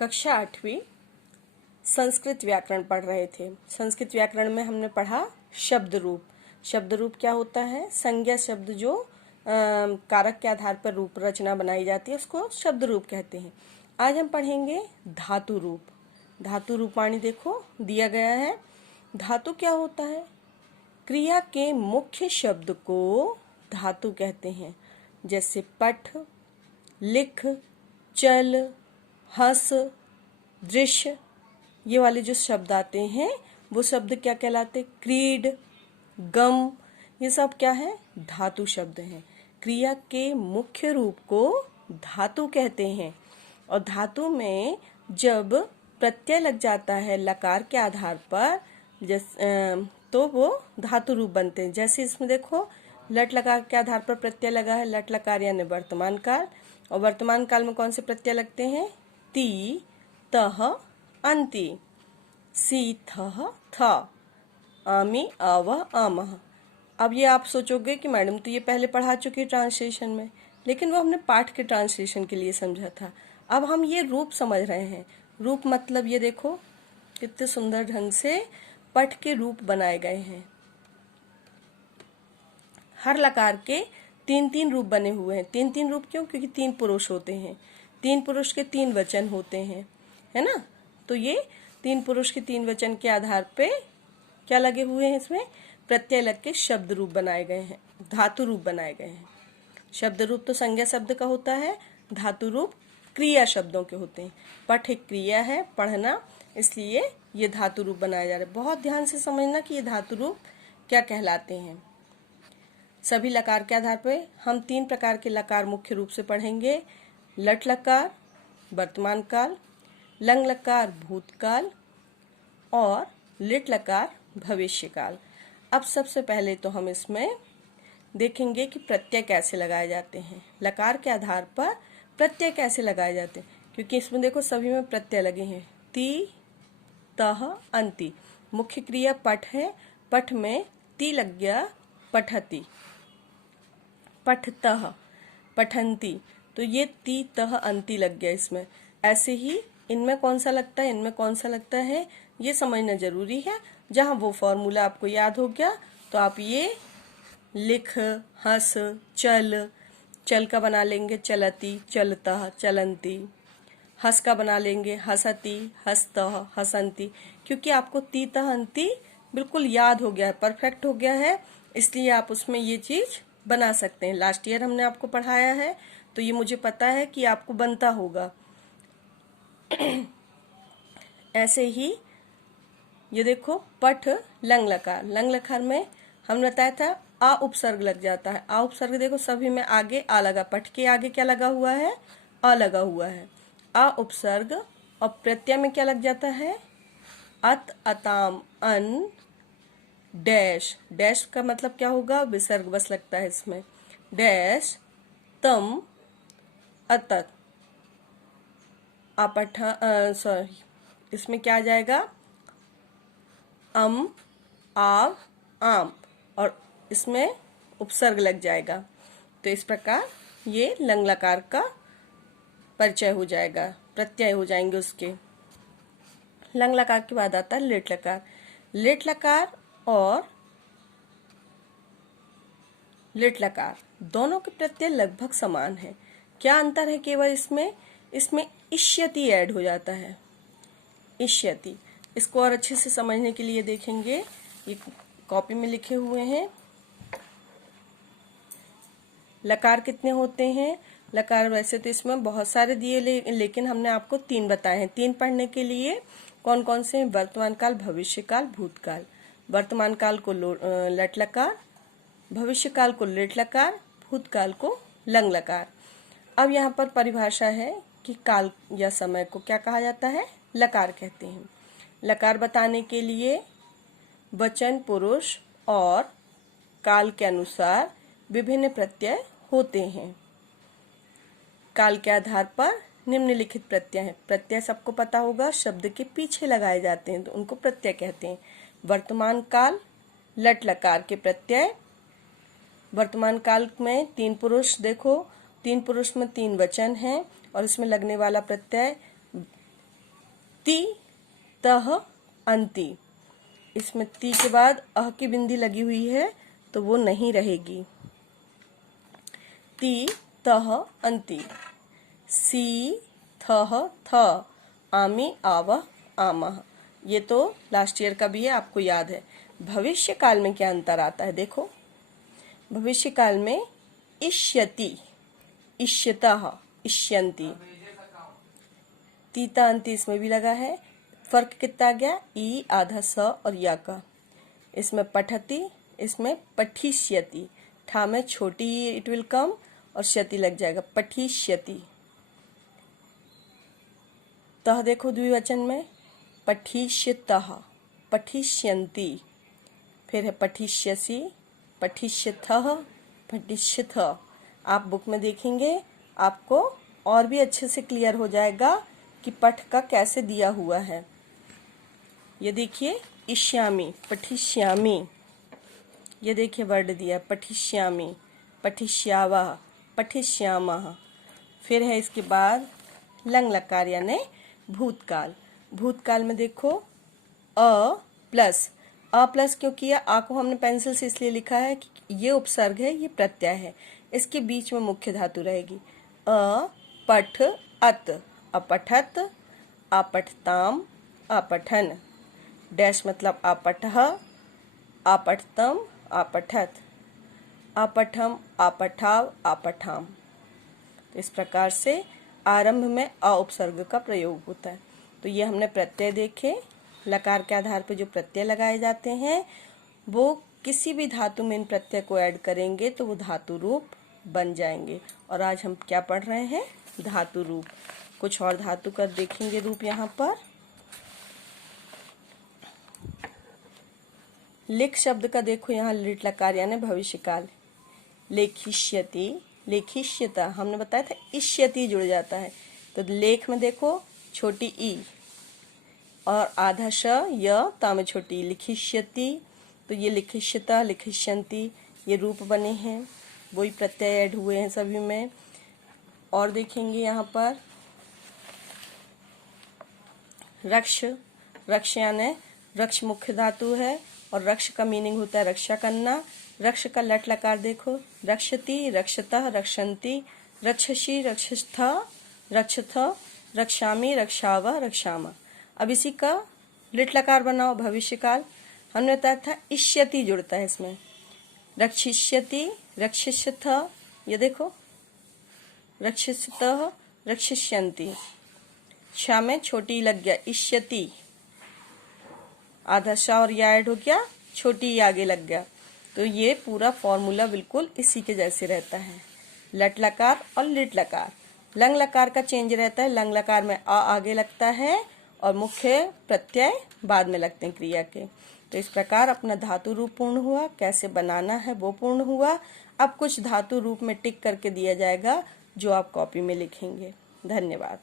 कक्षा 8वीं संस्कृत व्याकरण पढ़ रहे थे। संस्कृत व्याकरण में हमने पढ़ा शब्द रूप। शब्द रूप क्या होता है? संज्ञा शब्द जो कारक के आधार पर रूप रचना बनाई जाती है उसको शब्द रूप कहते हैं। आज हम पढ़ेंगे धातु रूप। धातु रूपाणी देखो दिया गया है। धातु क्या होता है? क्रिया के मुख्य शब्द को धातु कहते हैं। जैसे पठ, लिख, चल, हंस, दृश्य, ये वाले जो शब्द आते हैं वो शब्द क्या कहलाते? क्रीड, गम, ये सब क्या है? धातु शब्द हैं। क्रिया के मुख्य रूप को धातु कहते हैं। और धातु में जब प्रत्यय लग जाता है लकार के आधार पर तो वो धातु रूप बनते हैं। जैसे इसमें देखो लट लकार के आधार पर प्रत्यय लगा है, लट लकार यानी वर्तमान काल। और वर्तमान काल में कौन से प्रत्यय लगते हैं? ती, तह, अंति, सी, थह, थ, आमी, अव, अमः। अब ये आप सोचोगे कि मैडम तो ये पहले पढ़ा चुकी ट्रांसलेशन में, लेकिन वो हमने पाठ के ट्रांसलेशन के लिए समझा था। अब हम ये रूप समझ रहे हैं। रूप मतलब ये देखो कितने सुंदर ढंग से पठ के रूप बनाए गए हैं। हर लकार के तीन तीन रूप बने हुए हैं। तीन तीन रूप क्यों? क्योंकि तीन पुरुष होते हैं। तीन पुरुष के तीन वचन होते हैं, है ना? तो ये तीन पुरुष के तीन वचन के आधार पे क्या लगे हुए हैं? इसमें प्रत्यय लग के शब्द रूप बनाए गए हैं, धातु रूप बनाए गए हैं। शब्द रूप तो संज्ञा शब्द का होता है, धातु रूप क्रिया शब्दों के होते हैं। पठ एक क्रिया है, पढ़ना, इसलिए ये धातु रूप बनाए जा रहे हैं। बहुत ध्यान से समझना कि ये धातु रूप क्या कहलाते हैं। सभी लकार के आधार पर हम तीन प्रकार के लकार मुख्य रूप से पढ़ेंगे। लट लकार वर्तमान काल, लंग लकार भूतकाल और लिट लकार भविष्य काल। अब सबसे पहले तो हम इसमें देखेंगे कि प्रत्यय कैसे लगाए जाते हैं। लकार के आधार पर प्रत्यय कैसे लगाए जाते हैं, क्योंकि इसमें देखो सभी में प्रत्यय लगे हैं। ती, तह, अंति। मुख्य क्रिया पठ है, पठ में ती लग गया, पठती, पठतः, पठंती। तो ये ती, तह, अंति लग गया इसमें। ऐसे ही इनमें कौन सा लगता है, इनमें कौन सा लगता है, ये समझना जरूरी है। जहाँ वो फॉर्मूला आपको याद हो गया तो आप ये लिख, हंस, चल, चल का बना लेंगे चलती, चलता, चलंती। हंस का बना लेंगे हंसती, हंसतः, हंसंती। क्योंकि आपको ती, तह, अंति बिल्कुल याद हो गया है, परफेक्ट हो गया है, इसलिए आप उसमें ये चीज बना सकते हैं। लास्ट ईयर हमने आपको पढ़ाया है तो ये मुझे पता है कि आपको बनता होगा। ऐसे ही ये देखो पठ लंग लकार। लंग लकार में हमने बताया था आ उपसर्ग लग जाता है। आ उपसर्ग देखो सभी में आगे आ लगा, पठ के आगे क्या लगा हुआ है? अ लगा हुआ है। आ उपसर्ग। और प्रत्यय में क्या लग जाता है? अत, अताम, अन, डैश। डैश का मतलब क्या होगा? विसर्ग बस लगता है इसमें। डैश, तम, अतत, अपठा, सॉरी, इसमें क्या आ जाएगा? अम, आव, आम, और इसमें उपसर्ग लग जाएगा। तो इस प्रकार ये लंग लकार का परिचय हो जाएगा, प्रत्यय हो जाएंगे उसके। लंग लकार के बाद आता है लिट लकार। लिट लकार और लिट लकार दोनों के प्रत्यय लगभग समान है। क्या अंतर है केवल इसमें? इसमें इष्यति ऐड हो जाता है, इष्यति। इसको और अच्छे से समझने के लिए देखेंगे, ये कॉपी में लिखे हुए हैं। लकार कितने होते हैं? लकार वैसे तो इसमें बहुत सारे दिए लेकिन हमने आपको तीन बताए हैं। तीन पढ़ने के लिए कौन कौन से? वर्तमान काल, भविष्य काल, भूतकाल। वर्तमान काल को लट लकार, भविष्य काल को लिट लकार, भूतकाल को लंग लकार। अब यहाँ पर परिभाषा है कि काल या समय को क्या कहा जाता है? लकार कहते हैं। लकार बताने के लिए वचन, पुरुष और काल के अनुसार विभिन्न प्रत्यय होते हैं। काल के आधार पर निम्नलिखित प्रत्यय हैं। प्रत्यय सबको पता होगा, शब्द के पीछे लगाए जाते हैं तो उनको प्रत्यय कहते हैं। वर्तमान काल, लट लकार के प्रत्यय। वर्तमान काल में तीन पुरुष, देखो तीन पुरुष में तीन वचन हैं और इसमें लगने वाला प्रत्यय ती तह अंति। इसमें ती के बाद अह की बिंदी लगी हुई है तो वो नहीं रहेगी। ती तह अंति। सी थह थ आमी आवह आमह। ये तो लास्ट ईयर का भी है, आपको याद है। भविष्य काल में क्या अंतर आता है देखो। भविष्य काल में इष्यति, इष्यतः, इष्यन्ति। तीता अंति इसमें भी लगा है। फर्क कितना आ गया, ई आधा स और या का। इसमें पठति, इसमें पठिष्यति। ठा में छोटी इट विल कम और श्यति लग जाएगा, पठिष्यति। तह देखो द्विवचन में, पठिष्यतः, पठिष्यन्ति। फिर है पठिष्यसि, पठिष्यथः, पठिष्यथ। आप बुक में देखेंगे, आपको और भी अच्छे से क्लियर हो जाएगा कि पठ का कैसे दिया हुआ है। ये देखिए इष्यामि, पठिष्यामि। ये देखिए वर्ड दिया पठिष्यामि, पठिष्यावः, पठिष्यामः। फिर है इसके बाद लंग लकार यानी भूतकाल। भूतकाल में देखो अ प्लस क्यों किया, आ को हमने पेंसिल से इसलिए लिखा है कि ये उपसर्ग है, ये प्रत्यय है। इसके बीच में मुख्य धातु रहेगी। अ पठ अत, अपठत, अपठताम, अपठन। डैश मतलब अपठः, अपठतम, अपठत, अपठम, अपठाव, अपठाम। तो इस प्रकार से आरंभ में अ उपसर्ग का प्रयोग होता है। तो ये हमने प्रत्यय देखे। लकार के आधार पर जो प्रत्यय लगाए जाते हैं वो किसी भी धातु में इन प्रत्यय को ऐड करेंगे तो वो धातु रूप बन जाएंगे। और आज हम क्या पढ़ रहे हैं, धातु रूप। कुछ और धातु का देखेंगे रूप यहाँ पर। लिख शब्द का देखो यहाँ लिट लकार यानी भविष्यकाल। लेखिष्यति, लेखिष्यता, हमने बताया था इष्यति जुड़ जाता है। तो लेख में देखो छोटी ई और आधा श य ता में छोटी लिखिष्यति। तो ये लिखिष्यता, लिखिष्यन्ति ये रूप बने हैं, वही प्रत्यय ऐड हुए हैं सभी में। और देखेंगे यहाँ पर रक्ष, रक्ष यानी रक्ष मुख्य धातु है और रक्ष का मीनिंग होता है रक्षा करना। रक्ष का लट लकार देखो, रक्षति, रक्षतः, रक्षन्ति, रक्षसि, रक्षस्थ, रक्षथ, रक्षामि, रक्षावः, रक्षामः। अब इसी का लिट लकार बनाओ भविष्यकाल। हमने बताया था इष्यति जुड़ता है इसमें, रक्षिष्यति, रक्षिष्यथ, ये देखो रक्षिष्यतः, रक्षिष्यन्ति। क्षा में छोटी लग गया इष्यति, आधा शा और या ऐड हो गया, छोटी आगे लग गया। तो ये पूरा फॉर्मूला बिल्कुल इसी के जैसे रहता है, लट लकार और लिट लकार। लंग लकार का चेंज रहता है, लंग लकार में आ आगे लगता है और मुख्य प्रत्यय बाद में लगते हैं क्रिया के। तो इस प्रकार अपना धातु रूप पूर्ण हुआ, कैसे बनाना है वो पूर्ण हुआ। अब कुछ धातु रूप में टिक करके दिया जाएगा जो आप कॉपी में लिखेंगे। धन्यवाद।